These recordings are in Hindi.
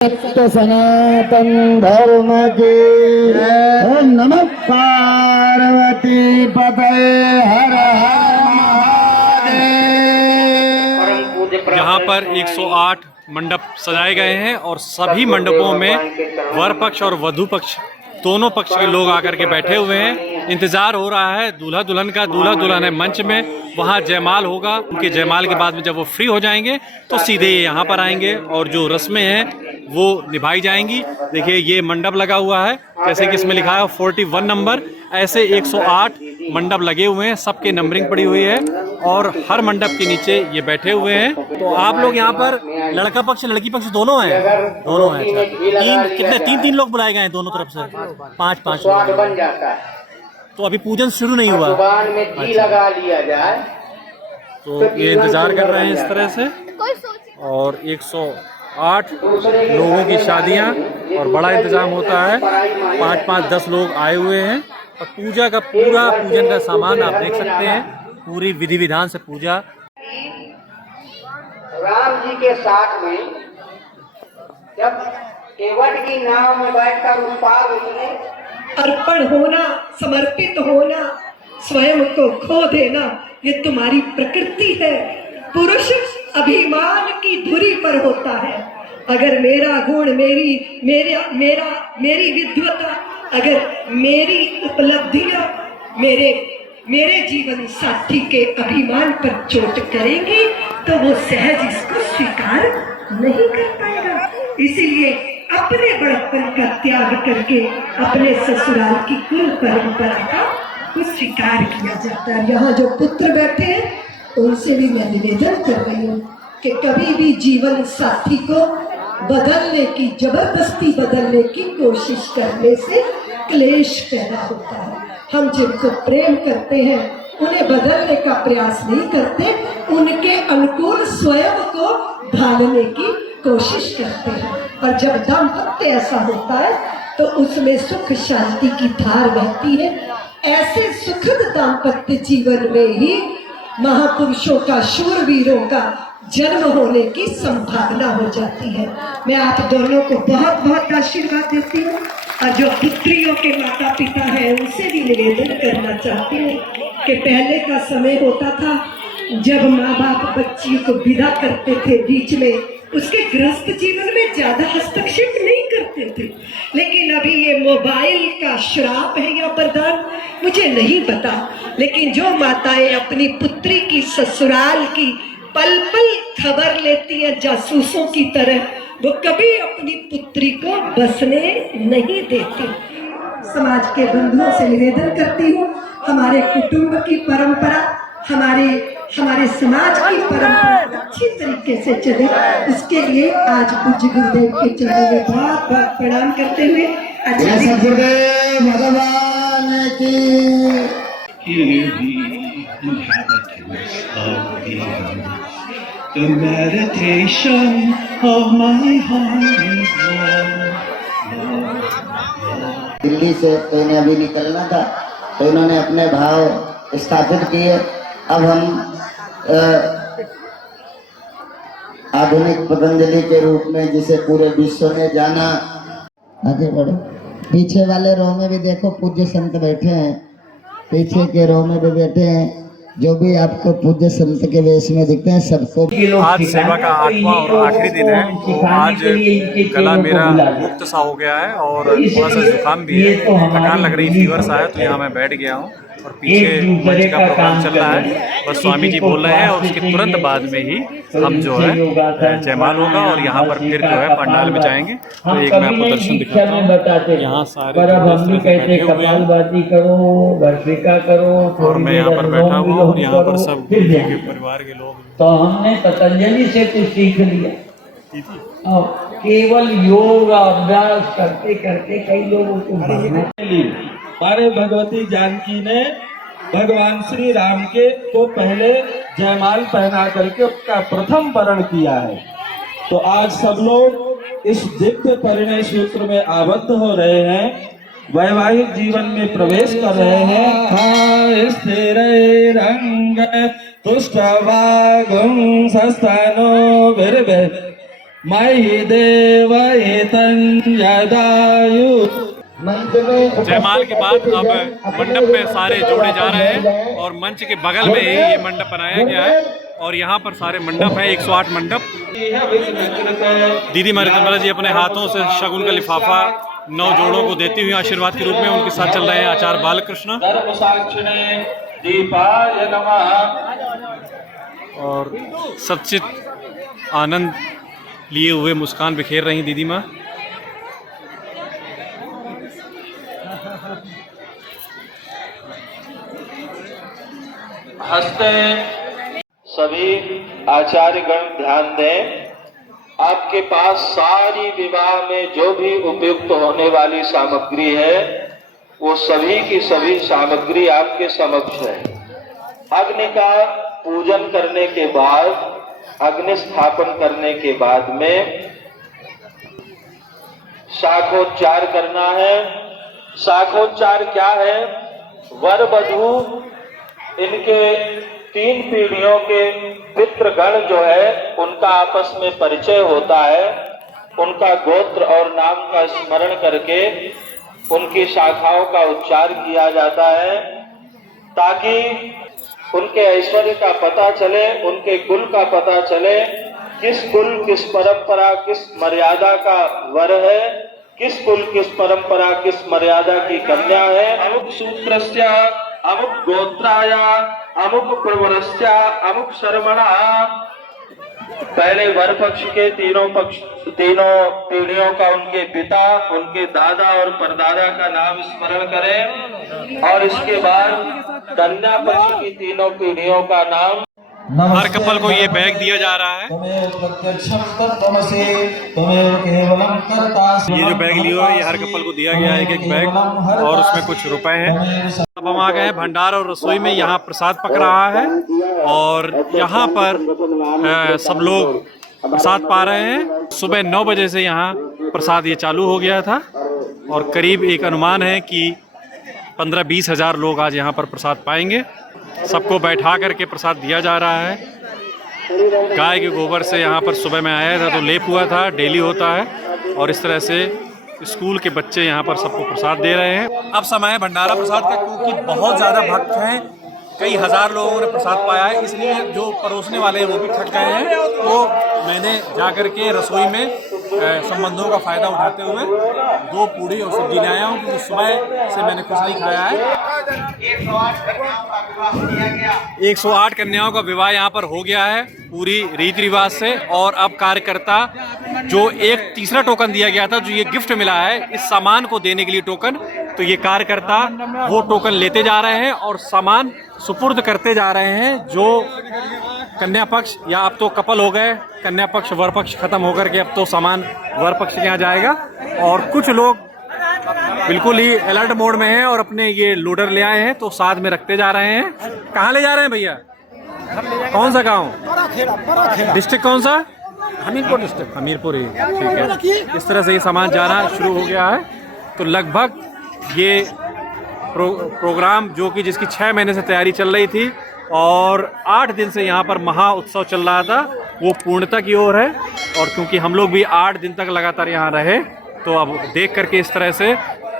सत्य सनातन धर्म की जय। नमः पार्वती पते हर हर महादेव। यहाँ पर 108 मंडप सजाए गए हैं और सभी मंडपों में वर पक्ष और वधु पक्ष दोनों पक्ष के लोग आकर के बैठे हुए हैं। इंतजार हो रहा है दूल्हा दुल्हन का। दूल्हा दुल्हन है मंच में, वहाँ जयमाल होगा। उनके जयमाल के बाद में जब वो फ्री हो जाएंगे तो सीधे यहाँ पर आएंगे और जो रस्में हैं वो निभाई जाएंगी। देखिए ये मंडप लगा हुआ है, जैसे कि इसमें लिखा है 41 नंबर। ऐसे 108 मंडप लगे हुए हैं, सबके नंबरिंग पड़ी हुई है और हर मंडप के नीचे ये बैठे हुए हैं। तो आप लोग यहाँ पर लड़का पक्ष लड़की पक्ष दोनों हैं? दोनों हैं। अच्छा, तीन लोग बुलाए गए हैं दोनों तरफ से? पाँच बन जाता है। तो अभी पूजन शुरू नहीं हुआ? लगा लिया जाए तो ये इंतजार कर रहे हैं इस तरह से। और 108 लोगों की शादियां और बड़ा इंतजाम होता है। 5-10 लोग आए हुए हैं और पूजा का पूरा पूजन का सामान आप देख सकते हैं। पूरी विधि विधान से पूजा। राम जी के साथ में जब केवट की नाव में बैठकर उस पार उतरे, अर्पण होना, समर्पित होना, स्वयं को खो देना, ये तुम्हारी प्रकृति है। पुरुष अभिमान की धुरी पर होता है। अगर मेरा गुण, मेरी विद्वता, अगर मेरी उपलब्धियां मेरे जीवन साथी के अभिमान पर चोट करेंगी तो वो सहज इसको स्वीकार नहीं कर पाएगा। इसीलिए अपने बड़प्पन का त्याग करके अपने ससुराल की कुल परंपरा को स्वीकार किया जाता है। यहाँ जो पुत्र बैठे हैं उनसे भी मैं निवेदन कर रही हूँ कि कभी भी जीवन साथी को बदलने की, जबरदस्ती बदलने की कोशिश करने से क्लेश पैदा होता है। हम जिनको प्रेम करते हैं उन्हें बदलने का प्रयास नहीं करते, उनके अनुकूल स्वयं को ढालने की कोशिश करते हैं। और जब दाम्पत्य ऐसा होता है तो उसमें सुख शांति की धार बहती है। ऐसे सुखद दाम्पत्य जीवन में ही महापुरुषों का, शूरवीरों का जन्म होने की संभावना हो जाती है। मैं आप दोनों को बहुत बहुत आशीर्वाद देती हूँ और जो पुत्रियों के माता पिता हैं उनसे भी निवेदन करना चाहती हूँ कि पहले का समय होता था जब माँ बाप बच्चियों को विदा करते थे बीच में, उसके गृहस्थ जीवन में ज्यादा हस्तक्षेप नहीं करते थे। लेकिन अभी ये मोबाइल का श्राप है या वरदान मुझे नहीं पता, लेकिन जो माताएं अपनी पुत्री की ससुराल की पल पल खबर लेती हैं जासूसों की तरह, वो कभी अपनी पुत्री को बसने नहीं देती। समाज के बंधुओं से निवेदन करती हूँ, हमारे कुटुंब की परंपरा, हमारे समाज की परंपरा अच्छी तरीके से चले, इसके लिए आज पूज्य गुरुदेव के चरणों में बहुत बहुत प्रणाम करते हुए गुरुदेव भगवान की। The meditation of my heart is Delhi से तो इन्हें अभी निकलना था तो इन्होंने अपने भाव स्थापित किए। अब हम आधुनिक पतंजलि के रूप में जिसे पूरे विश्व ने जाना। आगे बढ़ो, पीछे वाले रो में भी देखो पूज्य संत बैठे हैं, पीछे के रो में भी बैठे हैं। जो भी आपको पूज्य संत के वेश में दिखते हैं सबको। आज सेवा का 8वां और आखिरी दिन है। तो आज गला मेरा मुक्त सा हो गया है और थोड़ा सा जुकाम भी है, थकान लग रही, फीवर सा है, तो यहाँ मैं बैठ गया हूँ और पीछे मंच का प्रोग्राम चल रहा है। बस स्वामी जी बोल रहे हैं और उसके तुरंत बाद में ही हम जो है जयमाल होगा और यहाँ पर फिर जो है पंडाल में जाएंगे। तो एक मैं आपको दर्शन दिखाता हूँ। यहाँ सारे बैठे हुए हैं और मैं यहाँ पर बैठा हुआ हूँ और यहाँ पर सब परिवार के लोग। तो हमने पतंजलि से कुछ सीख लिया और केवल योग अभ्यास करते करते कई लोगों को हमारे भगवती जानकी ने भगवान श्री राम के को पहले जयमाल पहना करके उसका प्रथम वरण किया है। तो आज सब लोग इस दिव्य परिणय सूत्र में आबद्ध हो रहे हैं, वैवाहिक जीवन में प्रवेश कर रहे हैं। स्थिर रंग तुष्टवागुं सस्तानो मयि देव एतञ्जदायु। जयमाल के बाद अब मंडप में सारे जोड़े जा रहे हैं और मंच के बगल में ही ये मंडप बनाया गया है और यहाँ पर सारे मंडप हैं, 108 मंडप। दीदी मरियम्मला जी अपने हाथों से शगुन का लिफाफा 9 जोड़ों को देती हुई आशीर्वाद के रूप में उनके साथ चल रहे हैं आचार्य बालकृष्ण दीपाय नमः। और सच्चित आनंद लिए हुए मुस्कान बिखेर रही दीदी माँ। हंसते सभी आचार्यगण ध्यान दें, आपके पास सारी विवाह में जो भी उपयुक्त होने वाली सामग्री है वो सभी की सभी सामग्री आपके समक्ष है। अग्नि का पूजन करने के बाद, अग्नि स्थापन करने के बाद में शाखोच्चार करना है। शाखोच्चार क्या है? वर वधू इनके 3 पीढ़ियों के पितृगण जो है उनका आपस में परिचय होता है। उनका गोत्र और नाम का स्मरण करके उनकी शाखाओं का उच्चार किया जाता है ताकि उनके ऐश्वर्य का पता चले, उनके कुल का पता चले, किस कुल किस परंपरा किस मर्यादा का वर है, किस कुल किस परंपरा किस मर्यादा की कन्या है। अमुक सूत्रस्य अमुक गोत्राया अमुक प्रवरस्या अमुक शर्मणा। पहले वर पक्ष के तीनों पीढ़ियों का उनके पिता, उनके दादा और परदादा का नाम स्मरण करें और इसके बाद कन्या पक्ष की तीनों पीढ़ियों का नाम। हर कपल को ये बैग दिया जा रहा है। ये जो बैग लियो है ये हर कपल को दिया गया है, एक बैग, और उसमें कुछ रुपए हैं। अब हम आ गए हैं भंडार और रसोई में। यहाँ प्रसाद पक रहा है और यहाँ पर सब लोग प्रसाद पा रहे हैं। सुबह 9 बजे से यहाँ प्रसाद ये चालू हो गया था और करीब एक अनुमान है कि 15-20 हज़ार लोग आज यहाँ पर प्रसाद पाएंगे। सबको बैठा करके प्रसाद दिया जा रहा है। गाय के गोबर से यहाँ पर सुबह में आया था तो लेप हुआ था, डेली होता है। और इस तरह से स्कूल के बच्चे यहाँ पर सबको प्रसाद दे रहे हैं। अब समय है भंडारा प्रसाद का, क्योंकि बहुत ज़्यादा भक्त हैं, कई हज़ार लोगों ने प्रसाद पाया है, इसलिए जो परोसने वाले हैं वो भी थक गए हैं। तो मैंने जाकर के रसोई में संबंधों का फ़ायदा उठाते हुए 2 पूड़ी और सब्जी ले आया हूँ, क्योंकि सुबह से मैंने कुछ नहीं खाया है। 108 कन्याओं का विवाह यहाँ पर हो गया है पूरी रीति रिवाज से। और अब कार्यकर्ता जो एक तीसरा टोकन दिया गया था, जो ये गिफ्ट मिला है इस सामान को देने के लिए टोकन, तो ये कार्यकर्ता वो टोकन लेते जा रहे हैं और सामान सुपुर्द करते जा रहे हैं। जो कन्या पक्ष, या अब तो कपल हो गए, कन्या पक्ष वर पक्ष खत्म होकर के अब तो सामान वर पक्ष के यहाँ जाएगा। और कुछ लोग बिल्कुल ही अलर्ट मोड में हैं और अपने ये लोडर ले आए हैं तो साथ में रखते जा रहे हैं। कहाँ ले जा रहे हैं भैया? कौन सा गाँव? डिस्ट्रिक्ट कौन सा? हमीरपुर डिस्ट्रिक्ट। हमीरपुर ही, ठीक है। इस तरह से ये सामान जाना शुरू हो गया है। तो लगभग ये प्रोग्राम जो कि जिसकी 6 महीने से तैयारी चल रही थी और 8 दिन से यहाँ पर महा उत्सव चल रहा था, वो पूर्णता की ओर है। और क्योंकि हम लोग भी 8 दिन तक लगातार यहाँ रहे तो अब देख करके इस तरह से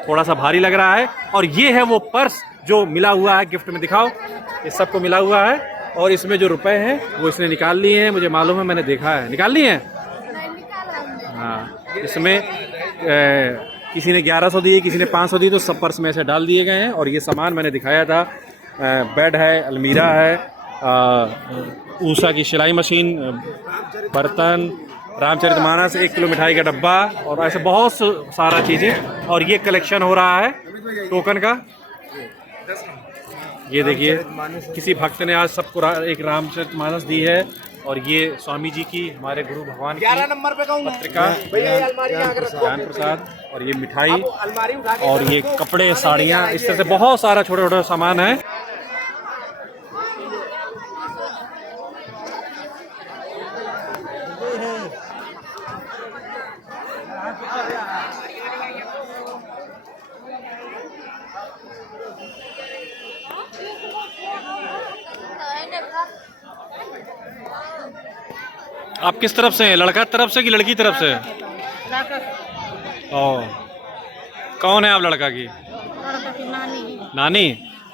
थोड़ा सा भारी लग रहा है। और ये है वो पर्स जो मिला हुआ है गिफ्ट में, दिखाओ, ये सबको मिला हुआ है। और इसमें जो रुपए हैं वो इसने निकाल लिए हैं, मुझे मालूम है, मैंने देखा है। निकाल लिए हैं? हाँ, इसमें किसी ने 1100 दिए, किसी ने 500 दिए, तो सब पर्स में ऐसे डाल दिए गए हैं। और ये सामान मैंने दिखाया था, बेड है, अलमीरा है, ऊषा की सिलाई मशीन, बर्तन, रामचरितमानस, 1 किलो मिठाई का डब्बा और ऐसे बहुत सारा चीज़ें। और ये कलेक्शन हो रहा है टोकन का। ये देखिए, किसी भक्त ने आज सबको एक रामचरितमानस दी है। और ये स्वामी जी की, हमारे गुरु भगवान की पत्रिका, ज्ञान प्रसाद, और ये मिठाई और ये कपड़े, साड़ियाँ, इस तरह से बहुत सारा छोटा छोटा सामान है। आप किस तरफ से हैं, लड़का तरफ से कि लड़की तरफ से? ओ, कौन है आप लड़का की? नानी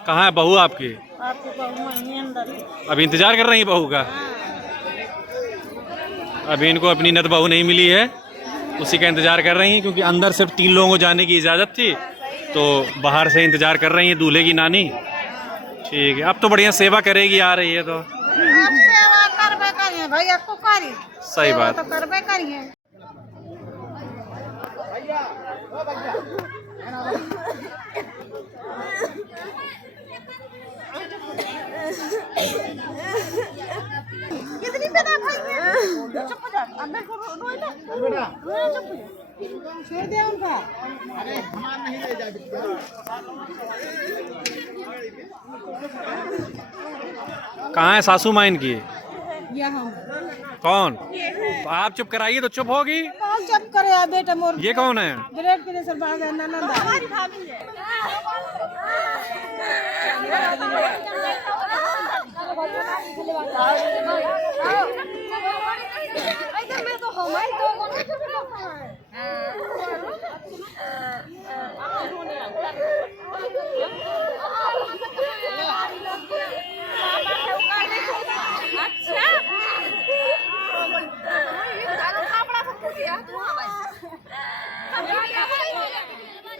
कहाँ है बहू आपकी? अभी इंतजार कर रही है बहू का? अभी इनको अपनी नत बहू नहीं मिली है, उसी का इंतजार कर रही हैं, क्योंकि अंदर सिर्फ 3 लोगों को जाने की इजाज़त थी, तो बाहर से इंतजार कर रही हैं दूल्हे की नानी। ठीक है, अब तो बढ़िया सेवा करेगी, आ रही है तो सेवा करबे करिए भाई, आपको करी सही बात। तो करबे करिए। कितनी बड़ा भाई है, चुप हो जा, अंदर को रोए ना, रोए चुप हो जा, छोड़ दे उनका। कहाँ है सासू माँ इनकी? यहाँ कौन? तो आप चुप कराइए तो चुप होगी। कौन चुप करे आ बेटा मोर? ये कौन है? ब्रेड के सर बाग है ननंद हमारी भाभी है। इधर में तो हमारी दो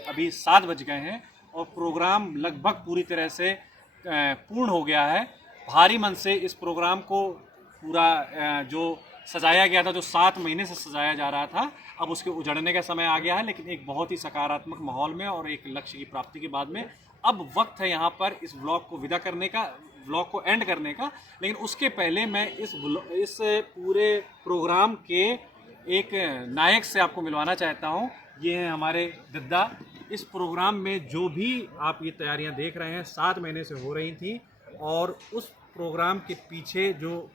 अभी 7 बज गए हैं और प्रोग्राम लगभग पूरी तरह से पूर्ण हो गया है। भारी मन से इस प्रोग्राम को पूरा जो सजाया गया था, जो 7 महीने से सजाया जा रहा था, अब उसके उजड़ने का समय आ गया है, लेकिन एक बहुत ही सकारात्मक माहौल में और एक लक्ष्य की प्राप्ति के बाद में अब वक्त है यहाँ पर इस व्लॉग को विदा करने का, व्लॉग को एंड करने का। लेकिन उसके पहले मैं इस पूरे प्रोग्राम के एक नायक से आपको मिलवाना चाहता हूँ। ये हैं हमारे दद्दा। इस प्रोग्राम में जो भी आप ये तैयारियां देख रहे हैं 7 महीने से हो रही थी, और उस प्रोग्राम के पीछे जो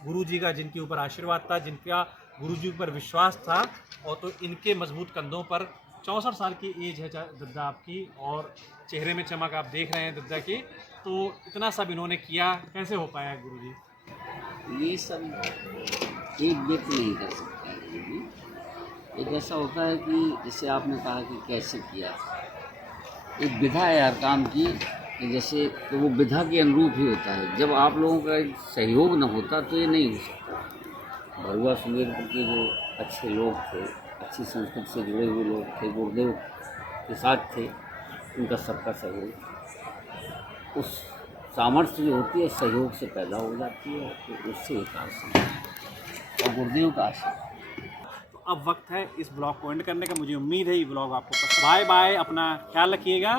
गुरुजी का जिनके ऊपर आशीर्वाद था, जिनका गुरुजी पर विश्वास था, और तो इनके मजबूत कंधों पर 64 साल की एज है दद्दा आपकी, और चेहरे में चमक आप देख रहे हैं दद्दा की। तो इतना सब इन्होंने किया, कैसे हो पाया गुरुजी? ये सब एक व्यक्ति नहीं कर सकता है गुरुजी। एक ऐसा होता है कि जैसे आपने कहा कि कैसे किया, एक विधा है हर काम की, जैसे तो वो विधा के अनुरूप ही होता है। जब आप लोगों का सहयोग न होता तो ये नहीं हो सकता। भरुआ सुमेरपुर के जो अच्छे लोग थे, अच्छी संस्कृति से जुड़े हुए लोग थे, गुरुदेव के साथ थे, उनका सबका सहयोग, उस सामर्थ्य जो होती है सहयोग से पैदा हो जाती है, तो उससे एक आशीर्वाद और गुरुदेव का आशीर्वाद। तो अब वक्त है इस ब्लॉग को एंड करने का। मुझे उम्मीद है ये ब्लॉग आपको पसंद। बाय बाय, अपना ख्याल रखिएगा।